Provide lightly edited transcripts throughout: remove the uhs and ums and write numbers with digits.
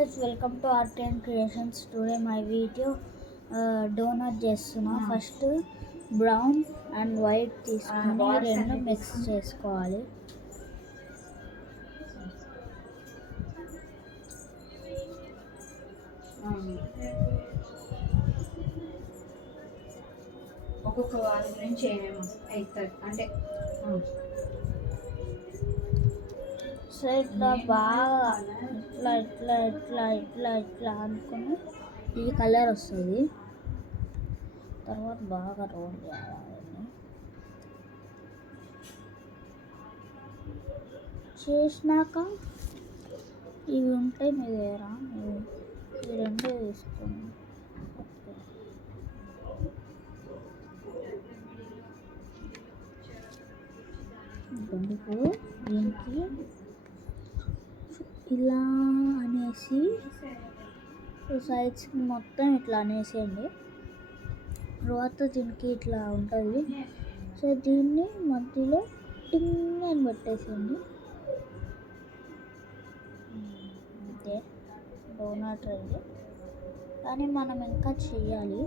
guys, welcome to Art and Creations. Today my video donut చేస్తున్నా. First brown and white తీసుకొని రెండు mix చేసుకోవాలి. ఒక్కొక్క వాళ్ళ గురించి ఏమేమి అవుతుంది అంటే సో ఇట్లా బాగా ఇట్లా ఇట్లా ఇట్లా ఇట్లా ఇట్లా అనుకుని ఈ కలర్ వస్తుంది. తర్వాత బాగా రోల్ చేయాలి. చేసినాక ఇవి ఉంటాయి మీ దగ్గర, ఈ రెండు తీసుకోండి. ఇప్పుడు దీనికి ఇలా అనేసి సైడ్స్ మొత్తం ఇట్లా అనేసేయండి. తర్వాత దీనికి ఇట్లా ఉంటుంది. సో దీన్ని మధ్యలో టింగ్ అని పెట్టేసేయండి. అంతే, డోనట్ రెడీ. కానీ మనం ఇంకా చెయ్యాలి.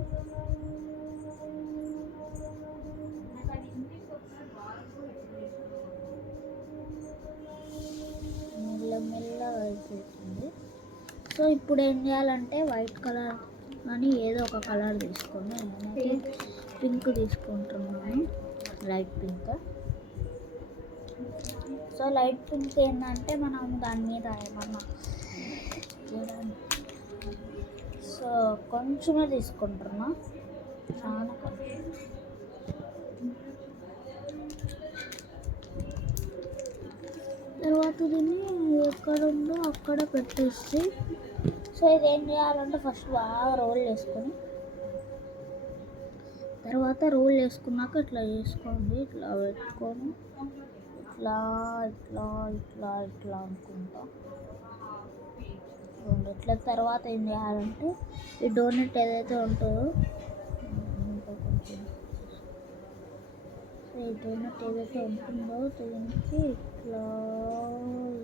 మెల్లమెల్లగా అయిపోతుంది. సో ఇప్పుడు ఏం చేయాలంటే వైట్ కలర్ కానీ ఏదో ఒక కలర్ తీసుకోండి. నేనైతే పింక్ తీసుకుంటున్నాను, light pink. So light pink ఏంటంటే మనం దాని మీద ఏమన్నా సో కొంచెమే తీసుకుంటున్నా, చాలా కొంచెం. తర్వాత దీన్ని ఎక్కడ ఉందో అక్కడ పెట్టేసి, సో ఇది ఏం చేయాలంటే ఫస్ట్ బాగా రోల్ చేసుకొని, తర్వాత రోల్ చేసుకున్నాక ఇట్లా చేసుకోండి. ఇట్లా పెట్టుకొని ఇట్లా ఇట్లా ఇట్లా ఇట్లా అనుకుంటా ఇట్లా. తర్వాత ఏం చేయాలంటే ఈ డోనట్ ఏదైతే ఉంటుందో ఈ డోనట్ ఏదైతే ఉంటుందో దీనికి ఇట్లా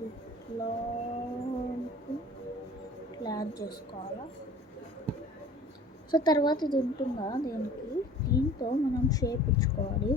ఇట్లా ఇట్లా యాడ్ చేసుకోవాలి. సో తర్వాత ఇది ఉంటుందా దీంతో మనం షేప్ ఇచ్చుకోవాలి.